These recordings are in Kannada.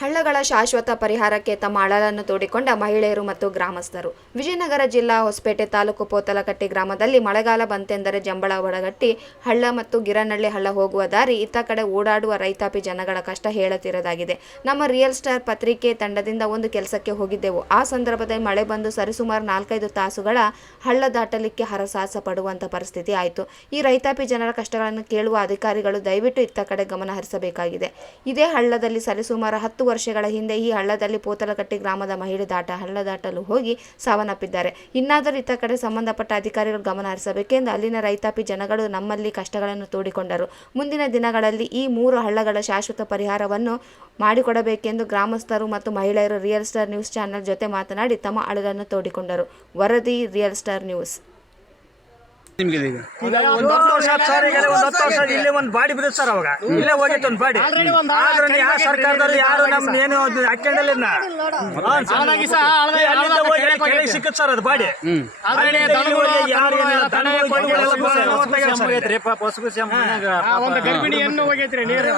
ಹಳ್ಳಗಳ ಶಾಶ್ವತ ಪರಿಹಾರಕ್ಕೆ ತಮ್ಮ ಅಳಲನ್ನು ತೋಡಿಕೊಂಡ ಮಹಿಳೆಯರು ಮತ್ತು ಗ್ರಾಮಸ್ಥರು. ವಿಜಯನಗರ ಜಿಲ್ಲಾ ಹೊಸಪೇಟೆ ತಾಲೂಕು ಪೋತಲಕಟ್ಟಿ ಗ್ರಾಮದಲ್ಲಿ ಮಳೆಗಾಲ ಬಂತೆಂದರೆ ಜಂಬಳ ಒಡಗಟ್ಟಿ ಹಳ್ಳ ಮತ್ತು ಗಿರನಹಳ್ಳಿ ಹಳ್ಳ ಹೋಗುವ ದಾರಿ ಇತ್ತ ಕಡೆ ಓಡಾಡುವ ರೈತಾಪಿ ಜನಗಳ ಕಷ್ಟ ಹೇಳತಿರದಾಗಿದೆ. ನಮ್ಮ ರಿಯಲ್ ಸ್ಟಾರ್ ಪತ್ರಿಕೆ ತಂಡದಿಂದ ಒಂದು ಕೆಲಸಕ್ಕೆ ಹೋಗಿದ್ದೆವು. ಆ ಸಂದರ್ಭದಲ್ಲಿ ಮಳೆ ಬಂದು ಸರಿಸುಮಾರು 4-5 ತಾಸುಗಳ ಹಳ್ಳ ದಾಟಲಿಕ್ಕೆ ಹರಸಾಹಸ ಪಡುವಂಥ ಪರಿಸ್ಥಿತಿ ಆಯಿತು. ಈ ರೈತಾಪಿ ಜನರ ಕಷ್ಟಗಳನ್ನು ಕೇಳುವ ಅಧಿಕಾರಿಗಳು ದಯವಿಟ್ಟು ಇತ್ತ ಕಡೆ ಗಮನ ಹರಿಸಬೇಕಾಗಿದೆ. ಇದೇ ಹಳ್ಳದಲ್ಲಿ ಸರಿಸುಮಾರು 10 ವರ್ಷಗಳ ಹಿಂದೆ ಈ ಹಳ್ಳದಲ್ಲಿ ಪೋತಲಕಟ್ಟಿ ಗ್ರಾಮದ ಮಹಿಳೆ ಹಳ್ಳ ದಾಟಲು ಹೋಗಿ ಸಾವನ್ನಪ್ಪಿದ್ದಾರೆ. ಇನ್ನಾದರೂ ಇತ್ತ ಕಡೆ ಸಂಬಂಧಪಟ್ಟ ಅಧಿಕಾರಿಗಳು ಗಮನ ಹರಿಸಬೇಕೆಂದು ಅಲ್ಲಿನ ರೈತಾಪಿ ಜನಗಳು ನಮ್ಮಲ್ಲಿ ಕಷ್ಟಗಳನ್ನು ತೋಡಿಕೊಂಡರು. ಮುಂದಿನ ದಿನಗಳಲ್ಲಿ ಈ 3 ಹಳ್ಳಗಳ ಶಾಶ್ವತ ಪರಿಹಾರವನ್ನು ಮಾಡಿಕೊಡಬೇಕೆಂದು ಗ್ರಾಮಸ್ಥರು ಮತ್ತು ಮಹಿಳೆಯರು ರಿಯಲ್ ಸ್ಟಾರ್ ನ್ಯೂಸ್ ಚಾನೆಲ್ ಜೊತೆ ಮಾತನಾಡಿ ತಮ್ಮ ಅಳಲನ್ನು ತೋಡಿಕೊಂಡರು. ವರದಿ ರಿಯಲ್ ಸ್ಟಾರ್ ನ್ಯೂಸ್. ನಿಮ್ಗೆ ಈಗ ಒಂದು 10 ವರ್ಷ ಸರ್, ಈಗ ಒಂದು 10 ವರ್ಷ ಇಲ್ಲೇ ಒಂದು ಬಾಡಿ ಬಿದ್ದ ಸರ್. ಅವಾಗ ಇಲ್ಲೇ ಹೋಗಿತ್ತು ಒಂದು ಬಾಡಿ. ಆದ್ರೆ ಯಾವ ಸರ್ಕಾರದವ್ರು ಯಾರು ನಮ್ದು ಏನು ಹಾಕೊಂಡಿಲ್ಲ. ಸಿಕ್ಕತ್ ಸರ್ ಅದು ಬಾಡಿ. ಗರ್ಭಿಣಿಯನ್ನು ಹೋಗೈತ್ರಿ ನೀರು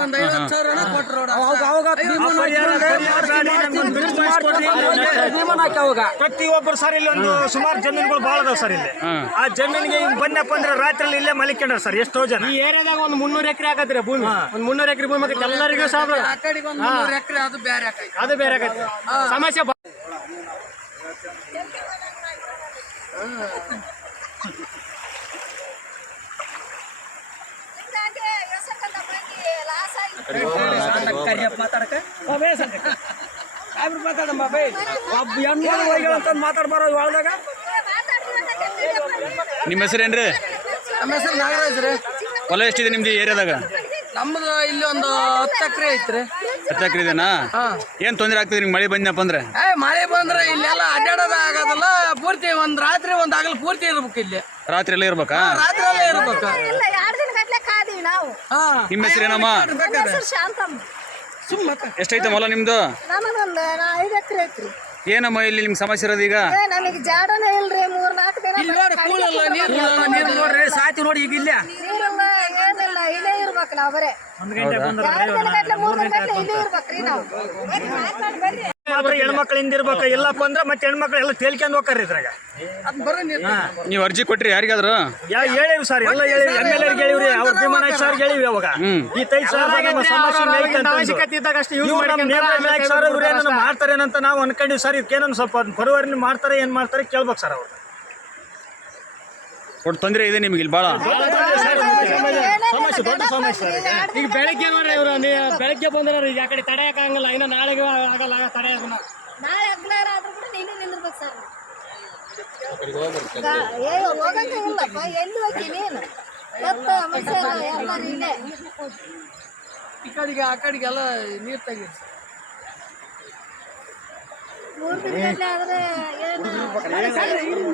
ಪ್ರತಿಯೊಬ್ಬರು ಸರ್ ಇಲ್ಲಿ ಒಂದು ಸುಮಾರು ಜಮೀನುಗಳು ಭಾಳ ಅದಾವ ಸರ್. ಇಲ್ಲಿ ಆ ಜಮೀನಿಗೆ ಬನ್ನಪ್ಪ ಅಂದ್ರೆ ರಾತ್ರಿ ಇಲ್ಲೇ ಮಲಿಕೊಂಡ್ರ ಸರ್ ಎಷ್ಟೋ ಜನ. ಈ ಏರಿಯಾದಾಗ ಒಂದು 300 ಎಕರೆ ಆಗತ್ರಿ ಭೂಮಿ. ಒಂದು 300 ಎಕರೆ ಭೂಮಿ ಎಲ್ಲರಿಗೂ ಅದು ಬೇರೆ ಆಗತ್ತೆ ಸಮಸ್ಯೆ. ಮಾತಾಡ್ಬಾರ ಒಳದಾಗ. ನಿಮ್ಮ ಹೆಸರೇನ್ರಿ? ನಮ್ಮ ಹೆಸರು ನಾಗರಾಜ್ ರೀ. ಹೊಲ ಎಷ್ಟಿದೆ ನಿಮ್ದು ಏರಿಯಾದಾಗ? ನಮ್ದು ಇಲ್ಲಿ ಒಂದು 10 ಎಕರೆ ಐತ್ರಿ. 10 ಎಕರೆ ಇದೆನಾ? ಏನ್ ತೊಂದರೆ ಆಗ್ತದೆ ನಿಮ್ಗೆ ಮಳೆ ಬಂದಪ್ಪ ಅಂದ್ರೆ? ಮಳೆ ಬಂದ್ರೆ ಇಲ್ಲೆಲ್ಲ ಅಡ್ಡಾಡೋದ ಆಗೋದಿಲ್ಲ. ಪೂರ್ತಿ ಒಂದ್ ರಾತ್ರಿ ಒಂದ್ ಹಗಲು ಪೂರ್ತಿ ಇರ್ಬೇಕು. ಇಲ್ಲಿ ರಾತ್ರಿ ಎಲ್ಲ ಇರ್ಬೇಕಾ? ರಾತ್ರಿ ಎಲ್ಲ ಇರ್ಬೇಕು. ನಿಮ್ಮ ಹೆಸರೇನಮ್ಮ? ಎಷ್ಟೈತೆ ಹೊಲ ನಿಮ್ದು? ಏನಮ್ಮ ಇಲ್ಲಿ ನಿಮ್ಗೆ ಸಮಸ್ಯೆ ಇರೋದು ಈಗ? ನೋಡ್ರಿ ಸಾಯ್ತಿ ನೋಡಿ ಈಗ ಇಲ್ಲ. ಹೆಣ್ಮಕ್ಳಿಂದ ಇರ್ಬೇಕು. ಇಲ್ಲಪ್ಪ ಅಂದ್ರೆ ಮತ್ತೆ ಹೆಣ್ಮಕ್ಳು ಎಲ್ಲ ತೇಲ್ಕೊಂಡ್ ಹೋಗ್ತಾರ ಇದ್ರಾಗ. ನೀವು ಅರ್ಜಿ ಕೊಟ್ರಿ ಯಾರಿಗಾದ್ರು? ಹೇಳಿವಿ ಸರ್, ಎಲ್ಲ ಹೇಳಿವಿ. MLA ಹೇಳಿವ್ರಿ, ಅವ್ರ ಭೀಮನಾಯಕ್ ಸರ್ ಹೇಳಿವಿ. ಅವಾಗ ಈ ತೈ ಸರ್ ಇವ್ರೇನೋ ಮಾಡ್ತಾರೇನಂತ ನಾವು ಅನ್ಕೊಂಡಿವಿ ಸರ್. ಇದಕ್ಕೇನೋ ಸ್ವಲ್ಪ ಬರುವರಿ ಮಾಡ್ತಾರೆ, ಏನ್ ಮಾಡ್ತಾರೆ ಕೇಳ್ಬೇಕು ಸರ್. ಅವ್ರು ಒಟ್ಟು ತೊಂದರೆ ಇದೆ ನಿಮ್ಗೆ ಇಲ್ಲಿ ಭಾಳ ಸಮಸ್ಯೆ, ದೊಡ್ಡ ಸಮಸ್ಯೆ. ಈಗ ಬೆಳಗ್ಗೆ ನೋಡ್ರಿ ಇವ್ರು ಬೆಳಗ್ಗೆ ಬಂದ್ರ ಈಗ ಆ ಕಡೆ ತಡೆಯಕ್ ಆಗಲ್ಲ. ಇನ್ನ ನಾಳೆಗೆ ಆಗಲ್ಲ ತಡೆಯಕ್. ನಾಳೆ ಅಗ್ಲಾರ ಆದ್ರೂ ಕೂಡ ನೀನು ನಿಂದಿರ್ಬೇಕು ಸರ್. ಹೋಗಂಗಿಲ್ಲಪ್ಪ, ಎಲ್ಲಿ ಹೋಗಿ ನೀನು ಎಲ್ಲರೂ ಇಲ್ಲೇ ಈ ಕಡೆಗೆ ಆ ಕಡೆಗೆಲ್ಲ ನೀರು ತೆಗೀರಿ. 3 ದಿನದಲ್ಲಿ ಆದ್ರೆ ಏನು